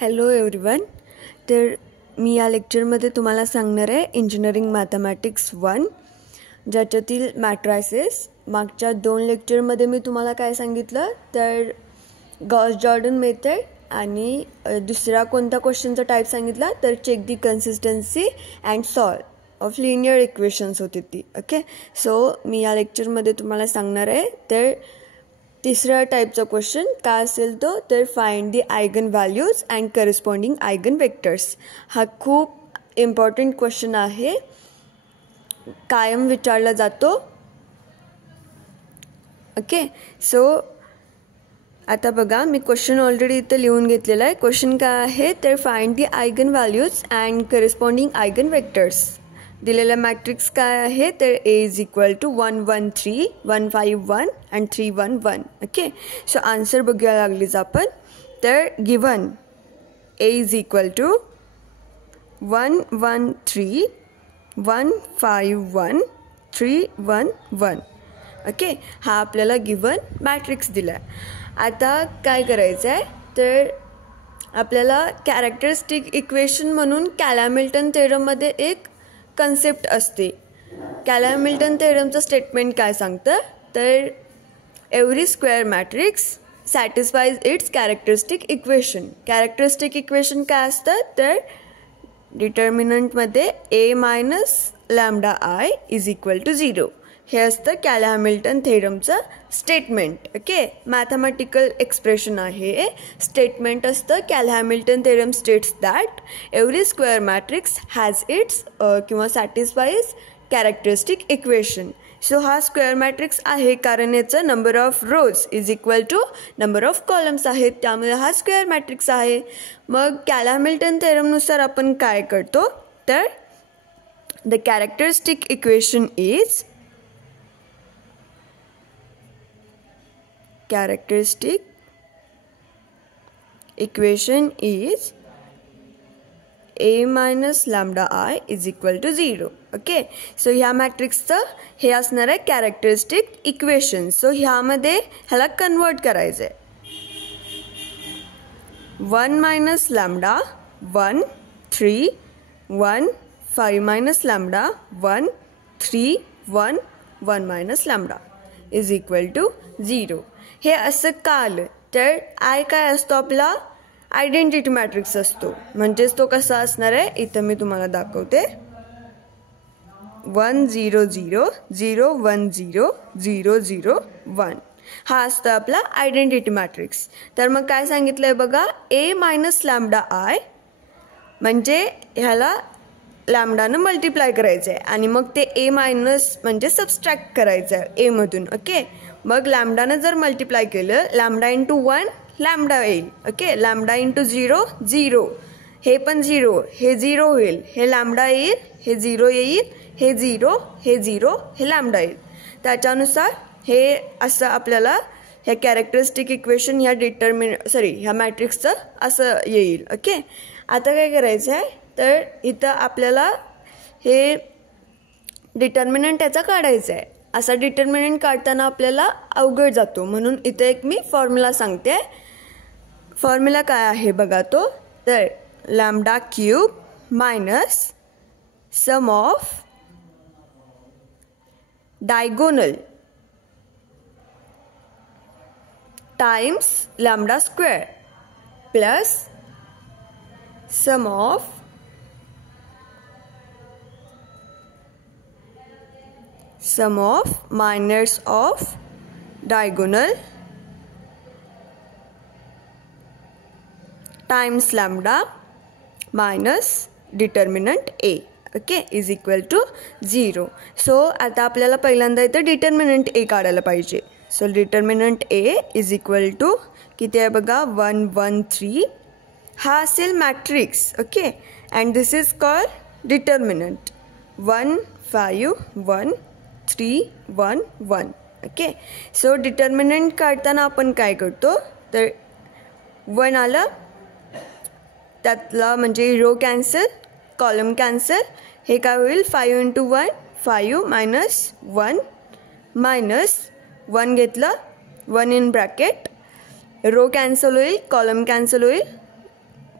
Hello everyone. तर मी या लेक्चरमध्ये तुम्हाला सांगणार आहे इंजिनिअरिंग मॅथमॅटिक्स 1 ज्याच्यातील मॅट्रायसेस. मागच्या 2 लेक्चरमध्ये मी तुम्हाला काय सांगितलं तर गॉस जॉर्डन मेथड आणि दुसरा कोणता क्वेश्चनचा टाईप सांगितला तर check the consistency and solve of linear equations होती ती. ओके, सो मी या लेक्चरमध्ये तुम्हाला सांगणार आहे तर तिसऱ्या टाईपचा क्वेश्चन काय असेल तो तर find the eigen values and corresponding eigen vectors. हा खूप इम्पॉर्टंट क्वेश्चन आहे, कायम विचारला जातो. ओके, सो आता बघा मी क्वेश्चन ऑलरेडी इथं लिहून घेतलेला आहे. क्वेश्चन काय आहे तर find the eigen values and corresponding eigen vectors. दिलेला मॅट्रिक्स काय आहे तर A इज इक्वल टू 1 1 3 1 5 1 अँड 3 1 1. ओके, सो आन्सर बघूया लागलीच आपण. तर given A is equal to 1 1 3 1 5 1 3 1 1. Okay, हा आपल्याला गिवन मॅट्रिक्स दिला आहे. आता काय करायचं आहे तर आपल्याला कॅरेक्टरिस्टिक इक्वेशन म्हणून कॅला-मिल्टन थेरममध्ये एक कन्सेप्ट असते. कॅला-मिल्टन थेरमचं स्टेटमेंट काय सांगतं तर every square matrix satisfies its characteristic equation. Characteristic equation काय असतं तर डिटर्मिनंटमध्ये A minus lambda I is equal to 0. हे असतं कॅला-मिल्टन थेरमचं स्टेटमेंट. ओके, मॅथमॅटिकल एक्सप्रेशन आहे, स्टेटमेंट असतं. Cayley Hamilton theorem states that every square matrix has its किंवा सॅटिस्फाईज कॅरेक्टरिस्टिक इक्वेशन. सो हा स्क्वेअर मॅट्रिक्स आहे कारण याचं number of rows is equal to number of columns आहेत, त्यामुळे हा स्क्वेअर मॅट्रिक्स आहे. मग कॅला-मिल्टन थेरमनुसार आपण काय करतो तर the characteristic equation is characteristic equation is A minus lambda I is equal to 0. Okay, so ह्या मॅट्रिक्सचं हे असणार आहे कॅरेक्टरिस्टिक इक्वेशन. सो ह्यामध्ये ह्याला कन्वर्ट करायचं आहे. 1 minus lambda 1 3 1 5 minus lambda 1 3 1 1 minus lambda is equal to 0. हे असं का आलं तर आय काय असतो आपला आयडेंटिटी मॅट्रिक्स असतो. म्हणजेच तो कसा असणार आहे इथं मी तुम्हाला दाखवते. 1 0 0 0 1 0 0 0 1 हा असतो आपला आयडेंटिटी मॅट्रिक्स. तर मग काय सांगितलंय बघा A मायनस लॅम्डा I म्हणजे ह्याला लॅम्डानं मल्टिप्लाय करायचं आहे आणि मग ते A मायनस म्हणजे सबस्ट्रॅक्ट करायचं आहे Aमधून. ओके, मग लॅम्डानं जर मल्टिप्लाय केलं लॅम्डा इंटू 1 लॅम्डा येईल. ओके, लॅम्डा इंटू 0 0, हे पण 0, हे 0 होईल, हे लॅम्डा येईल, हे 0 येईल, हे 0, हे 0, हे लॅम्डा येईल. त्याच्यानुसार हे असं आपल्याला ह्या कॅरेक्टरिस्टिक इक्वेशन ह्या मॅट्रिक्सचं असं येईल. ओके, आता काय करायचं आहे तर इथं आपल्याला हे डिटर्मिनंट याचा काढायचा आहे. असा डिटर्मिनंट काढताना आपल्याला अवघड जातो, म्हणून इथं एक मी फॉर्म्युला सांगते. फॉर्म्युला काय आहे बघा तो तर lambda cube minus sum of diagonal times lambda square plus sum of minors of diagonal times lambda minus determinant A. Okay, is equal to 0. So आता आपल्याला पहिल्यांदा इथं डिटर्मिनंट A काढायला पाहिजे. So determinant A is equal to किती आहे बघा 1 1 3. हा असेल matrix. Okay, and this is called determinant 1 5 1 3 1 1. Okay, so determinant काढताना आपण काय करतो तर 1 आलं त्यातला म्हणजे रो कॅन्सल कॉलम कॅन्सल, हे काय होईल 5 इंटू 1 5 मायनस 1 मायनस 1 घेतलं 1 इन ब्रॅकेट, रो कॅन्सल होईल कॉलम कॅन्सल होईल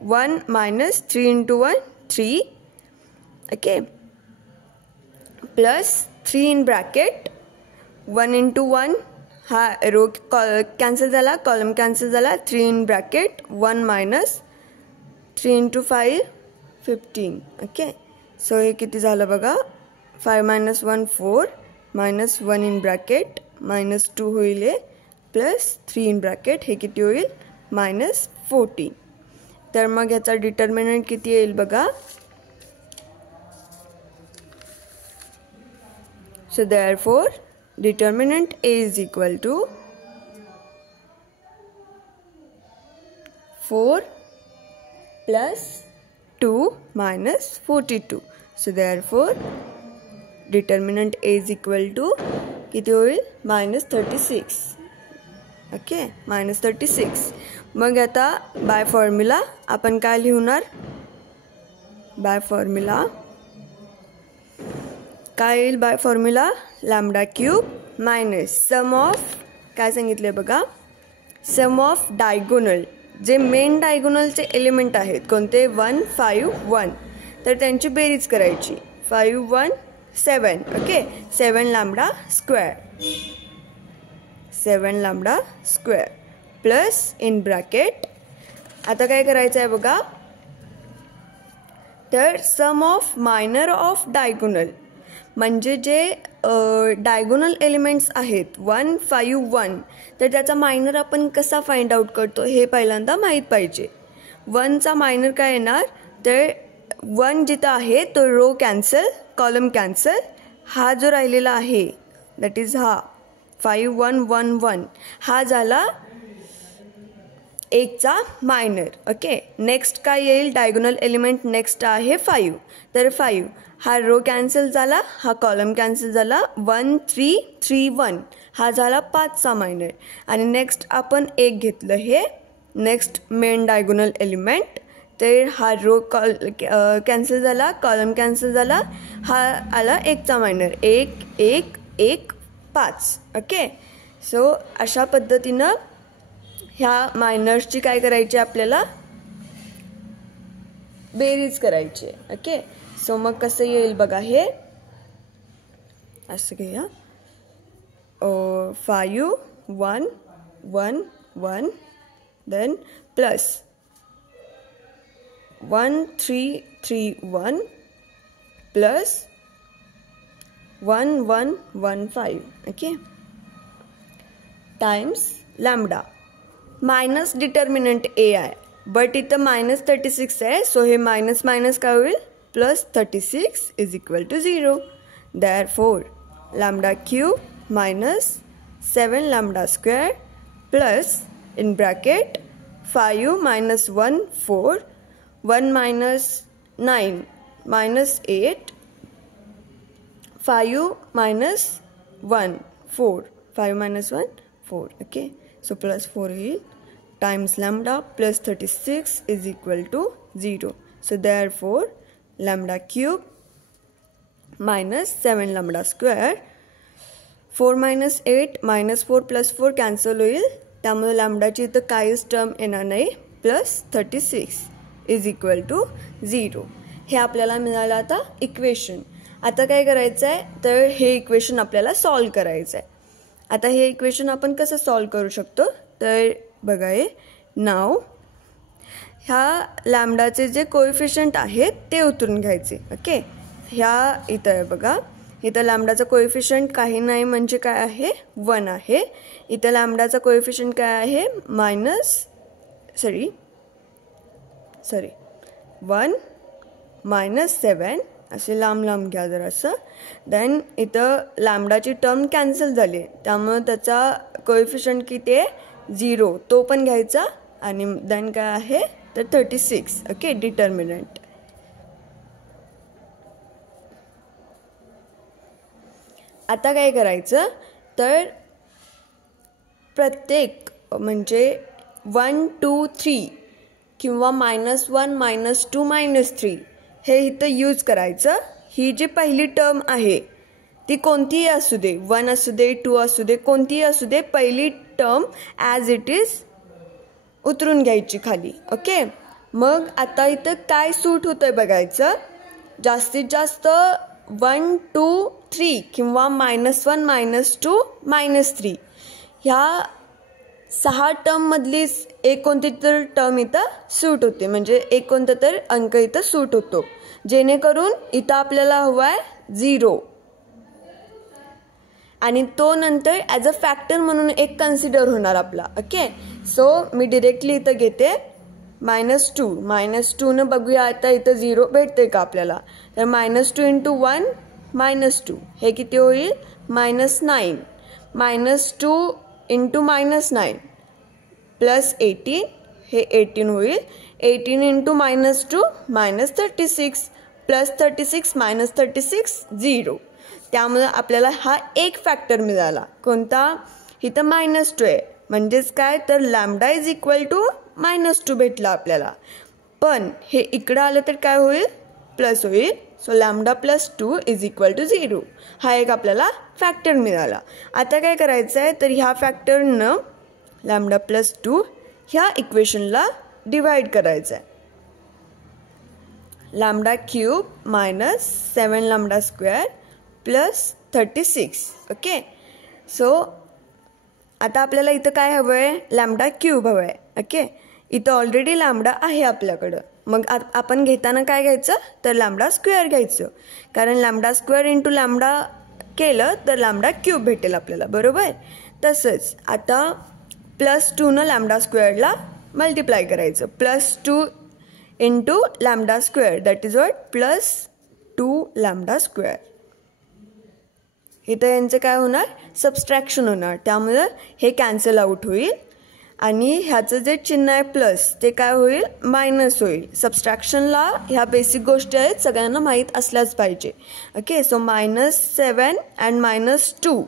1 minus 3 into 1 3, okay, plus 3 in bracket 1 into 1 हा रो कॅन्सल झाला, कॉलम कॅन्सल झाला, 3 in bracket 1 minus 3 into 5 15, okay. So हे किती झालं बघा, 5 minus 1 4 minus 1 in bracket minus 2 होईल हे, प्लस 3 in bracket हे किती होईल minus 14. तर मग याचा डिटर्मिनंट किती येईल बघा. So therefore determinant A is equal to 4 plus 2 minus 42. So therefore determinant A is equal to किती होईल -36. ओके, -36. मग आता बाय फॉर्म्युला आपण काय लिहणार, बाय फॉर्म्युला काय येईल, by formula lambda cube minus sum of काय सांगितले बघा, सम ऑफ डायगोनल, जे मेन डायगोनलचे एलिमेंट आहेत कोणते 1 5 1, तर त्यांची बेरीज करायची. 5 1 7, okay, 7 lambda square, 7 lambda square plus in bracket. आता काय करायचं आहे बघा, तर सम ऑफ मायनर ऑफ डायगोनल, म्हणजे जे डायगोनल एलिमेंट्स आहेत 1 5 1, तर त्याचा मायनर आपण कसा फाइंड आउट करतो हे पहिल्यांदा माहीत पाहिजे. 1चा मायनर काय येणार, तर 1 जिथं आहे तो रो कॅन्सल, कॉलम कॅन्सल, हा जो राहिलेला आहे दॅट इज हा 5 1 1 1, हा झाला 1चा मायनर. ओके, नेक्स्ट काय येईल, डायगोनल एलिमेंट नेक्स्ट आहे 5, तर 5 हा रो कॅन्सल झाला, हा कॉलम कॅन्सल झाला, 1 3 3 1 हा झाला 5चा मायनर. आणि नेक्स्ट आपण 1 घेतलं, हे नेक्स्ट मेन डायगोनल एलिमेंट, तर हा रो कॅन्सल झाला, कॉलम कॅन्सल झाला, हा आला 1चा मायनर, 1 1 1 5. ओके, सो अशा पद्धतीनं ह्या मायनर्सची काय करायची, आपल्याला बेरीज करायची. ओके, सो मग कसं येईल बघा, हे असं घेऊया, 5 1 1 1 then plus 1 3 3 1 plus 1 1 1 5, okay, times lambda minus determinant A आहे, बट इथं -36 आहे, सो हे मायनस मायनस काय होईल plus 36 is equal to 0. Therefore, lambda cube minus 7 lambda square plus in bracket 5 minus 1 4, 1 minus 9 minus 8, 5 minus 1 4, 5 minus 1 4. Okay, so plus 4 is times lambda plus 36 is equal to 0. So therefore lambda cube minus 7 lambda square, 4 minus 8 minus 4 plus 4 cancel होईल, त्यामुळे लॅम्बडाची इथं काहीच term येणार नाही, plus 36 is equal to 0. हे आपल्याला मिळालं आता इक्वेशन. आता काय करायचं आहे, तर हे इक्वेशन आपल्याला सॉल्व करायचं आहे. आता हे इक्वेशन आपण कसं सॉल्व करू शकतो, तर बघा, हे नाव ह्या लॅम्बडाचे जे कोएफिशियंट आहेत ते उतरून घ्यायचे. ओके, ह्या इथं आहे बघा, इथं लॅम्बडाचा कोएफिशियंट काही नाही म्हणजे काय आहे 1 आहे. इथं लॅम्बडाचा कोएफिशियंट काय आहे -1 -7, असे लांब लांब घ्या जरासं. देन इथं लॅम्बडाची टर्म कॅन्सल झाली, त्यामुळे त्याचा कोएफिशियंट किती आहे 0, तो पण घ्यायचा. आणि देन काय आहे तर 36. Okay, determinant. आता काय करायचं, तर प्रत्येक म्हणजे 1 2 3 किंवा -1 -2 -3 हे इथं यूज करायचं. ही जी पहिली टर्म आहे ती कोणतीही असू दे, 1 असू दे 2 असू दे, कोणतीही असू दे, पहिली टर्म ॲज इट इज उतरून घ्यायची खाली. ओके, मग आता इथं काय सूट होतंय बघायचं. जास्तीत जास्त 1 2 3 किंवा -1 -2 -3 ह्या 6 टर्ममधलीच एक कोणती तर टर्म इथं सूट होते, म्हणजे एक कोणता तर अंक इथं सूट होतो, जेणेकरून इथं आपल्याला हवा आहे 0 आणि तो नंतर ॲज अ फॅक्टर म्हणून एक कन्सिडर होणार आपला. ओके, सो मी डिरेक्टली इथं घेते -2 न बघूया आता इथं 0 भेटते का आपल्याला. तर -2 × 1 -2 हे किती होईल -9 -2 × -9 +18 हे 18 होईल. 18 × -2 -36 +36 -36 0. त्यामुळे आपल्याला हा एक फॅक्टर मिळाला. कोणता? इथं -2 आहे, म्हणजेच काय तर लॅम्डा इज इक्वल टू -2 भेटला आपल्याला. पण हे इकडं आलं तर काय होईल प्लस होईल. So lambda +2 is equal to 0 हा एक आपल्याला फॅक्टर मिळाला. आता काय करायचं आहे तर ह्या फॅक्टरनं लॅम्डा +2 ह्या इक्वेशनला डिवाइड करायचं आहे. λ³ -7 λ² +36. ओके, सो आता आपल्याला इथं काय हवं आहे λ³ हवं आहे. ओके, इथं ऑलरेडी लॅम्डा आहे आपल्याकडं. मग आपण घेताना काय घ्यायचं तर λ² घ्यायचं, कारण λ² × लॅम्डा केलं तर λ³ भेटेल आपल्याला, बरोबर. तसंच आता +2 न λ² ला मल्टिप्लाय करायचं. +2 × λ² दॅट इज वॉट +2 λ². इथं यांचं काय होणार सबस्ट्रॅक्शन होणार, त्यामुळं हे कॅन्सल आउट होईल आणि ह्याचं जे चिन्ह आहे प्लस ते काय होईल मायनस होईल. सबस्ट्रॅक्शनला ह्या बेसिक गोष्टी आहेत, सगळ्यांना माहीत असल्याच पाहिजे. ओके, सो -7 अँड -2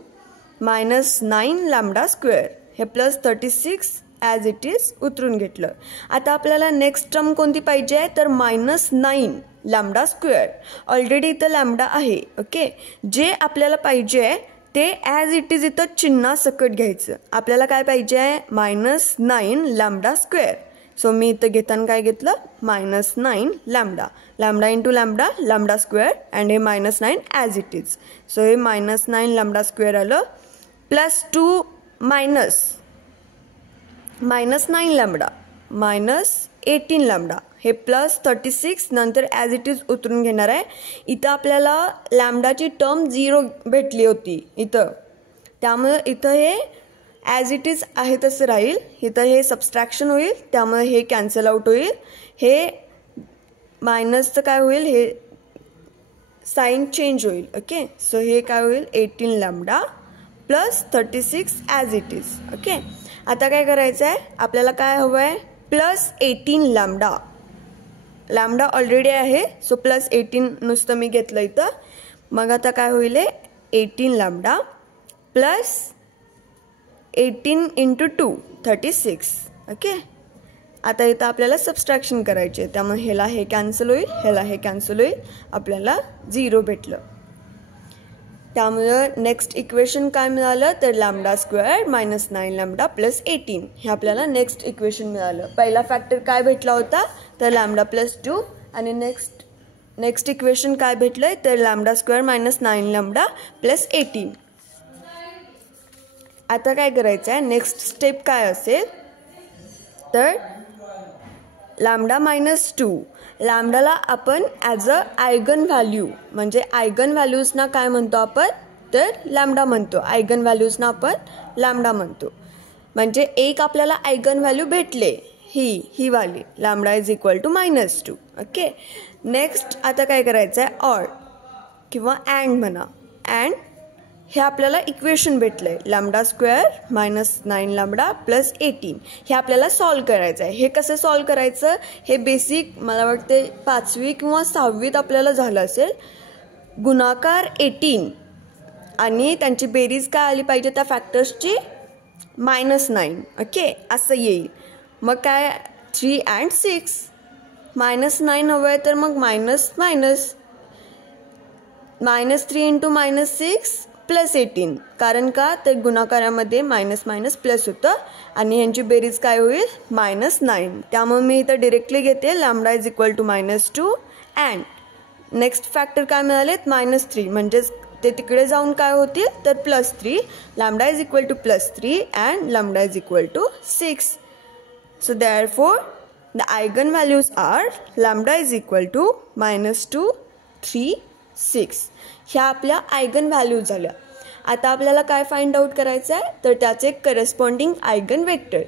-9 λ² हे +36 ॲज इट इज उतरून घेतलं. आता आपल्याला नेक्स्ट टर्म कोणती पाहिजे आहे तर -9 λ². ऑलरेडी इथं लॅम्डा आहे. ओके, जे आपल्याला पाहिजे आहे ते ॲज इट इज इथं चिन्हासकट घ्यायचं. आपल्याला काय पाहिजे आहे -9 λ². सो मी इथं घेताना काय घेतलं -9 लॅम्डा × λ² अँड हे -9 ॲज इट इज. सो हे -9 λ² आलं +2 -9 लॅम्डा -18 लॅम्डा हे +36 नंतर ॲज इट इज उतरून घेणार आहे. इथं आपल्याला लॅम्डाची टर्म 0 भेटली होती इथं, त्यामुळं इथं हे ॲज इट इज आहे तसं राहील. इथं हे सबस्ट्रॅक्शन होईल, त्यामुळे हे कॅन्सल आउट होईल. हे मायनसचं काय होईल हे साईन चेंज होईल. ओके, सो हे काय होईल 18 lambda +36 as it is. Okay, आता काय करायचं आहे आपल्याला काय हवं आहे +18 लॅम्डा. लॅम्डा ऑलरेडी आहे, सो +18 नुसतं मी घेतलं इथं. मग आता काय होईल 18 लॅम्डा +18 × 2 36. ओके, आता इथं आपल्याला सबस्ट्रॅक्शन करायचे, त्यामुळे ह्याला हे कॅन्सल होईल, ह्याला हे कॅन्सल होईल, आपल्याला 0 भेटलं. त्यामुळं नेक्स्ट इक्वेशन काय मिळालं तर λ² -9 लॅम्डा +18 हे आपल्याला नेक्स्ट इक्वेशन मिळालं. पहिला फॅक्टर काय भेटला होता तर λ+2 आणि नेक्स्ट इक्वेशन काय भेटलंय तर λ² -9 लॅम्डा +18. आता काय करायचं आहे नेक्स्ट स्टेप काय असेल तर λ-2 लॅम्डाला आपण ॲज अ आयगन व्हॅल्यू, म्हणजे आयगन व्हॅल्यूजना काय म्हणतो आपण तर लॅम्डा म्हणतो. आयगन व्हॅल्यूजना आपण लॅम्डा म्हणतो. म्हणजे एक आपल्याला आयगन व्हॅल्यू भेटले ही वाली lambda is equal to -2. Okay, next आता काय करायचं आहे ऑर किंवा अँड म्हणा. अँड हे आपल्याला इक्वेशन भेटलंय λ² -9 लॅम्डा +18 हे आपल्याला सॉल्व करायचं आहे. हे कसं सॉल्व करायचं हे बेसिक मला वाटते 5वी किंवा 6वीत आपल्याला झालं असेल. गुणाकार 18 आणि त्यांची बेरीज काय आली पाहिजे त्या फॅक्टर्सची -9. ओके, असं येईल. मग काय 3 and 6 -9 हवं आहे तर मग -3 × -6 +18. कारण का तर गुणाकारामध्ये मायनस मायनस प्लस होतं आणि ह्यांची बेरीज काय होईल -9. त्यामुळे मी इथं डिरेक्टली घेते lambda is equal to -2 and next factor काय मिळालेत -3. म्हणजेच ते तिकडे जाऊन काय होतील तर +3. Lambda is equal to +3 and lambda is equal to 6. So therefore the eigen values are lambda is equal to -2, 3, 6. ह्या आपल्या आयगन व्हॅल्यूज झाल्या. आता आपल्याला काय फाइंड आउट करायचं आहे तर त्याचे करस्पॉन्डिंग आयगन वेक्टर.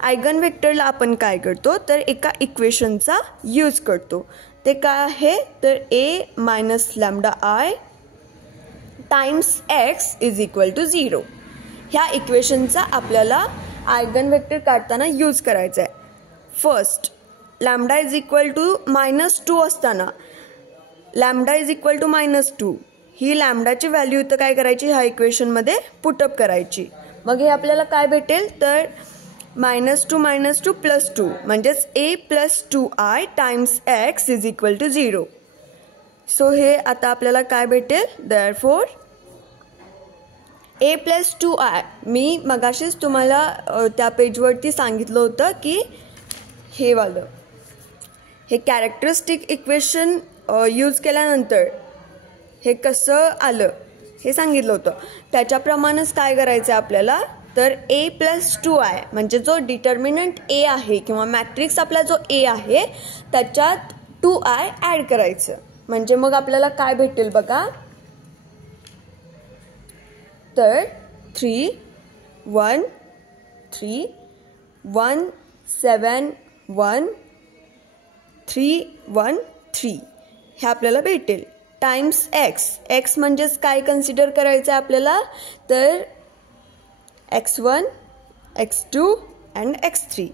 आयगन वेक्टरला आपण काय करतो तर एका इक्वेशनचा यूज करतो. ते काय आहे तर A minus lambda I times x is equal to 0. ह्या इक्वेशनचा आपल्याला आयगन वेक्टर काढताना यूज करायचा आहे. First lambda is equal to -2 असताना लॅम्बडा इज इक्वल टू -2 ही लॅम्बडाची व्हॅल्यू इथं काय करायची ह्या इक्वेशनमध्ये पुटअप करायची. मग हे आपल्याला काय भेटेल तर -2 +2 म्हणजेच A + 2I times x is equal to 0. So हे आता आपल्याला काय भेटेल देअरफॉर A + 2I. मी मगाशीच तुम्हाला त्या पेजवरती सांगितलं होतं की हे वालं हे कॅरेक्टरिस्टिक इक्वेशन यूज केल्यानंतर हे कसं आलं हे सांगितलं होतं. त्याच्याप्रमाणेच काय करायचं आहे आपल्याला तर A + 2I म्हणजे जो डिटर्मिनंट A आहे किंवा मॅट्रिक्स आपला जो A आहे त्याच्यात 2I ॲड करायचं. म्हणजे मग आपल्याला काय भेटेल बघा तर 3, 1, 3, 1, 7, 1, 3, 1, 3 हे आपल्याला भेटेल टाइम्स x म्हणजेच काय कन्सिडर करायचं आहे आपल्याला तर x1, x2 and x3.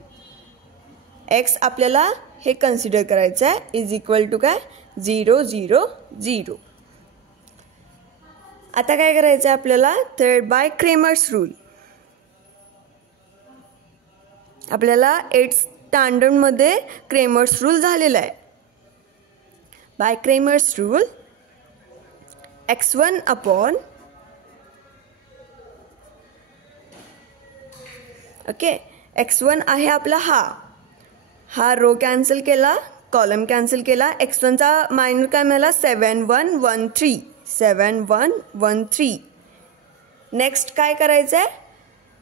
x आपल्याला हे कन्सिडर करायचं आहे इज इक्वल टू काय 0, 0, 0. आता काय करायचं आहे आपल्याला तर बाय क्रेमर्स रूल आपल्याला 8th स्टँडर्डमध्ये क्रेमर्स रूल झालेला आहे. Bye Cramer's rule x1 upon okay x1 आहे आपला हा रो कॅन्सल केला कॉलम कॅन्सल केला. x1चा मायनर काय मिळाला 7, 1, 1, 3 7, 1, 1, 3. नेक्स्ट काय करायचं आहे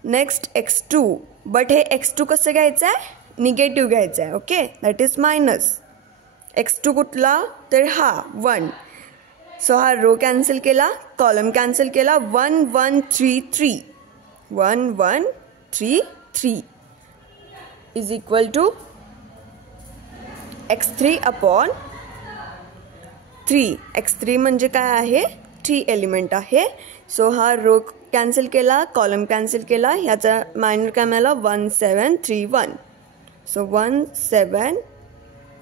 नेक्स्ट x2 बट हे x2 कसं घ्यायचं आहे निगेटिव्ह घ्यायचं आहे. Okay that is minus x2 कुठला तर 1. सो हा रो कॅन्सल केला कॉलम कॅन्सल केला 1, 1, 3, 3 1, 1, 3, 3 is equal to x3 upon 3. x3 म्हणजे काय आहे 3 एलिमेंट आहे. सो हा रो कॅन्सल केला कॉलम कॅन्सल केला ह्याचा मायनर काय मिळाला 1, 7, 3, 1. सो 1, 7,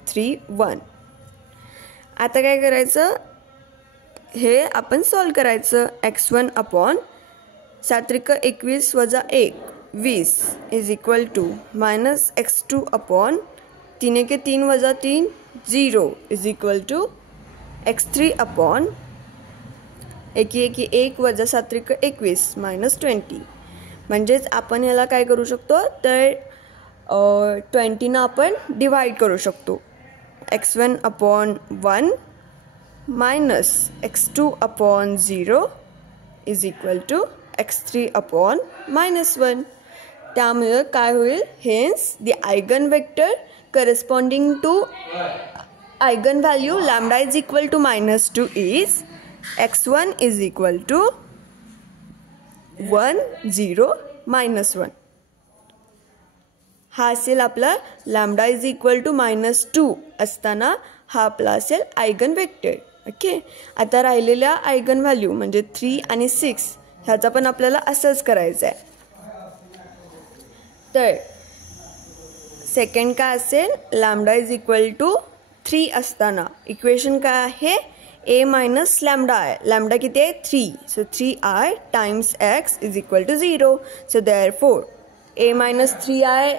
3, 1. आता काय करायचं हे आपण सॉल्व करायचं. x1 upon 7×21 + 1 20 is equal to minus x2 upon 3×3 + 3 0 is equal to x3 upon 1 + 7×21 -20. म्हणजेच आपण ह्याला काय करू शकतो तर 20 आपण डिवाइड करू शकतो. x1 upon 1 minus x2 upon 0 is equal to x3 upon -1. त्यामुळे काय होईल hence the eigen vector corresponding to eigen value lambda is equal to -2 is x1 is equal to 1, 0, -1. हा असेल आपला लॅम्बडा इज इक्वल टू -2 असताना हा आपला असेल आयगन वेक्टर. ओके आता राहिलेल्या आयगन व्हॅल्यू म्हणजे 3 आणि 6 ह्याचा पण आपल्याला असंच करायचं आहे. तर सेकंड काय असेल लॅम्बडा इज इक्वल टू 3 असताना इक्वेशन काय आहे A minus lambda I. Lambda किती आहे 3. So 3I times x is equal to 0. So therefore A minus 3I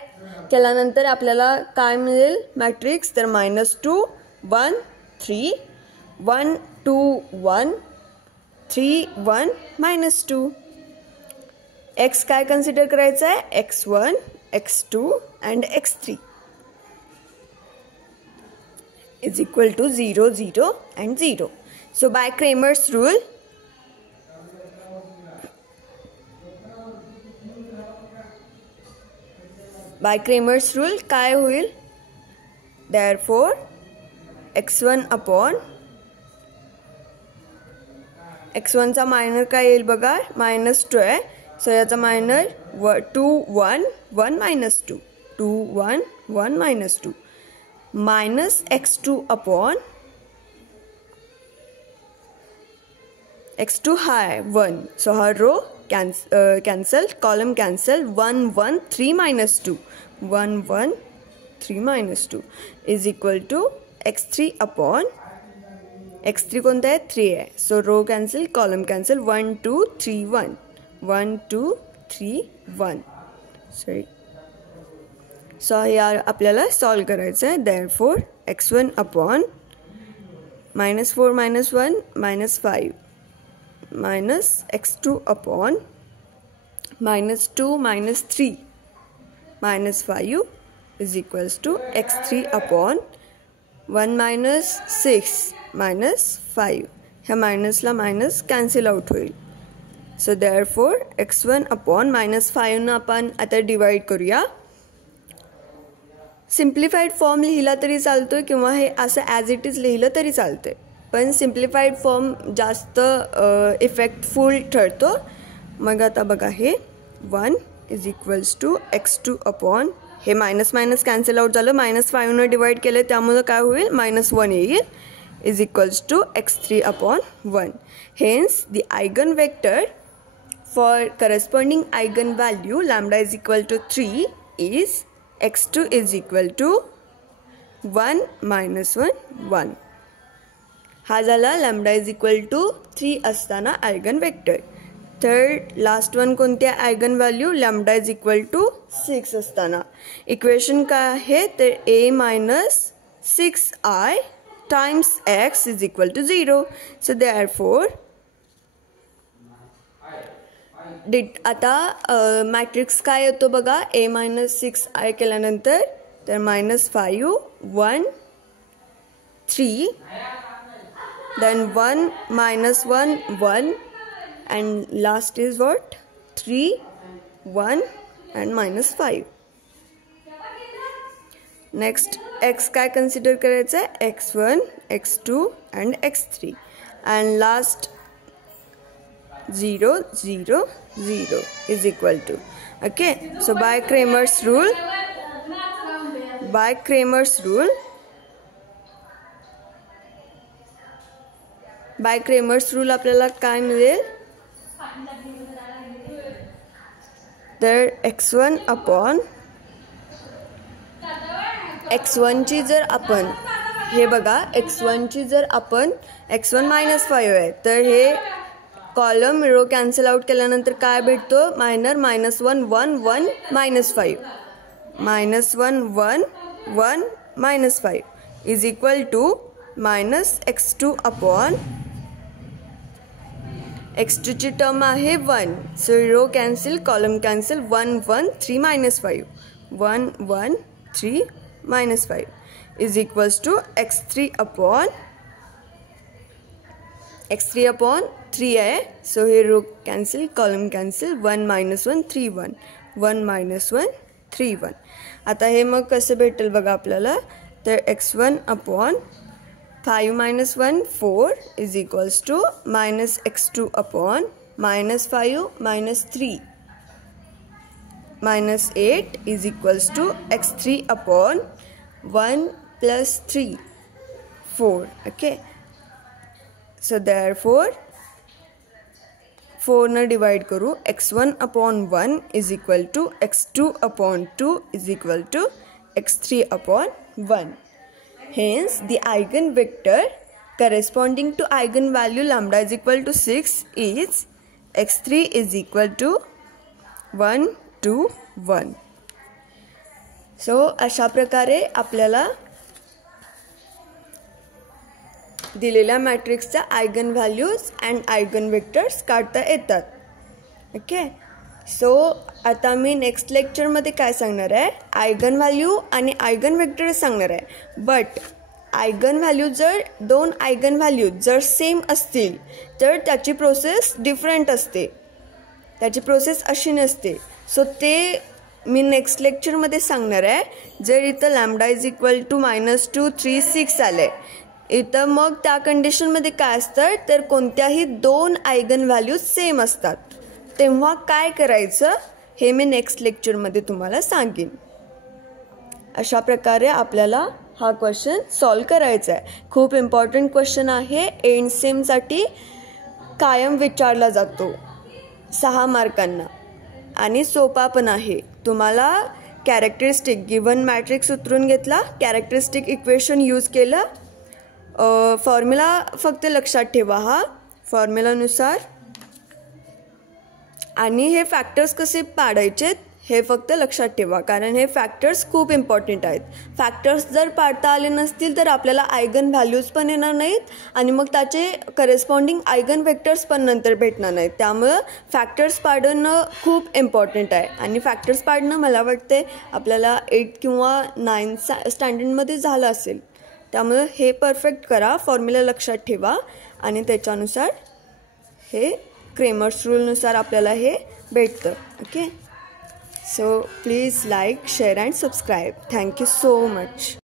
केल्यानंतर आपल्याला काय मिळेल मॅट्रिक्स तर -2, 1, 3, 1, 2, 1, 3 1 -2. x काय कन्सिडर करायचं आहे, x1 x2 and x3 is equal to 0 0 and 0. So by Cramer's rule, काय होईल, therefore x1 upon x1 चा मायनर काय येईल बघा, -2 आहे. सो याचा minor 2 1 1 -2 2 1 1 -2 minus x2 upon x2 हा आहे 1. सो हा row cancel, column cancel. 1 1 3 -2 1 1 3 -2 is equal to x3 upon x3 कोणता आहे, 3 आहे. So row cancel, column cancel. 1 2 3 1 1 2 3 1. Sorry. So हे आपल्याला सॉल्व करायचं आहे. Therefore x1 upon -4 -1 -5 minus x2 upon -2 -3 -5 is equals to x3 upon 1 -6 -5. ह्या मायनसला मायनस कॅन्सल आउट होईल. सो देअरफॉर x1 अपॉन -5 न आपण आता डिवाइड करूया. सिम्प्लिफाईड फॉर्म लिहिला तरी चालतोय किंवा हे असं ॲज इट इज लिहिलं तरी चालतंय, पण सिम्प्लिफाईड फॉर्म जास्त इफेक्टफुल ठरतो. मग आता बघा, हे 1 is equals to x2 upon हे मायनस मायनस कॅन्सल आउट झालं, -5 न डिवाइड केलं त्यामुळे काय होईल, -1 येईल, is equals to x3 upon 1. Hence the eigen vector for corresponding eigenvalue lambda is equal to 3 is x2 is equal to 1 -1 1. हा झाला लॅम्बडा इज इक्वल टू 3 असताना eigen vector. Third last one कोणते eigen value, lambda is equal to 6 असताना. इक्वेशन काय आहे तर a-6i times x is equal to 0. So therefore आता मॅट्रिक्स काय येतो बघा, a-6i केल्यानंतर तर -5 1 3 then 1 -1 1 and last is what 3 1 and -5. Next x काय कन्सिडर करायचं आहे, x1 x2 and x3 and last 0 0 0 is equal to. Okay, so by Cramer's rule आपल्याला काय मिळेल तर x1 अपॉन x1 ची जर आपण हे बघा, x1 ची जर आपण x1 -5 आहे तर हे कॉलम रो कॅन्सल आउट केल्यानंतर काय भेटतो, minor -1 1 1 -5 -1 1 1 -5 is equal to -x2 upon x2 ची टर्म आहे 1. So row cancel, column cancel. 1 1 3 -5 1 1 3 -5 is equals to x3 upon 3 आहे. सो हे रो कॅन्सल, कॉलम कॅन्सल. 1 -1 3 1 1 -1 3 1. आता हे मग कसं भेटेल बघा आपल्याला तर x1 अपॉन 5 -1 4 is equals to -x2 upon -5 -3 -8 is equals to x3 upon 1 + 3 4. Okay, so therefore 4 न डिवाइड करू, x1 upon 1 is equal to x2 upon 2 is equal to x3 upon 1. Hence the eigenvector corresponding to eigenvalue lambda is equal to 6 is x3 is equal to 1 2 1. So अशा प्रकारे आपल्याला दिलेल्या मॅट्रिक्सच्या eigen values and eigen vectors काढता येतात. Okay, so आता मी next लेक्चरमध्ये काय सांगणार आहे, आयगन व्हॅल्यू आणि आयगन वेक्टर्स सांगणार आहे. बट आयगन व्हॅल्यू जर दोन आयगन व्हॅल्यू जर सेम असतील तर त्याची प्रोसेस डिफरंट असते, त्याची प्रोसेस अशी नसते. सो ते मी नेक्स्ट लेक्चरमध्ये सांगणार आहे. जर इथं लॅम्बडा इज इक्वल टू -236 आलं आहे, इथं मग त्या कंडिशनमध्ये काय असतं तर कोणत्याही दोन आयगन व्हॅल्यूज सेम असतात, तेव्हा काय करायचं हे मी नेक्स्ट लेक्चरमध्ये तुम्हाला सांगेन. अशा प्रकारे आपल्याला हा क्वेश्चन सॉल्व करायचा आहे. खूप इम्पॉर्टंट क्वेश्चन आहे, एंड सेमसाठी कायम विचारला जातो 6 मार्कांना आणि सोपा पण आहे. तुम्हाला कॅरेक्टरिस्टिक गिवन मॅट्रिक्स उतरून घेतला, कॅरेक्टरिस्टिक इक्वेशन यूज केलं, फॉर्म्युला फक्त लक्षात ठेवा हा फॉर्म्युलानुसार, आणि हे फॅक्टर्स कसे पाडायचे हे फक्त लक्षात ठेवा, कारण हे फॅक्टर्स खूप इम्पॉर्टंट आहेत. फॅक्टर्स जर पाडता आले नसतील तर आपल्याला आयगन व्हॅल्यूज पण येणार नाहीत आणि मग त्याचे करेस्पॉन्डिंग आयगन वेक्टर्स पण नंतर भेटणार नाहीत. त्यामुळं फॅक्टर्स पाडणं खूप इम्पॉर्टंट आहे. आणि फॅक्टर्स पाडणं मला वाटते आपल्याला 8 किंवा 9 स्टँडर्डमध्ये झालं असेल. त्यामुळं हे परफेक्ट करा, फॉर्म्युला लक्षात ठेवा आणि त्याच्यानुसार हे क्रेमर्स रूलनुसार आपल्याला हे भेटतं. Okay, so please like, share and subscribe. Thank you so much.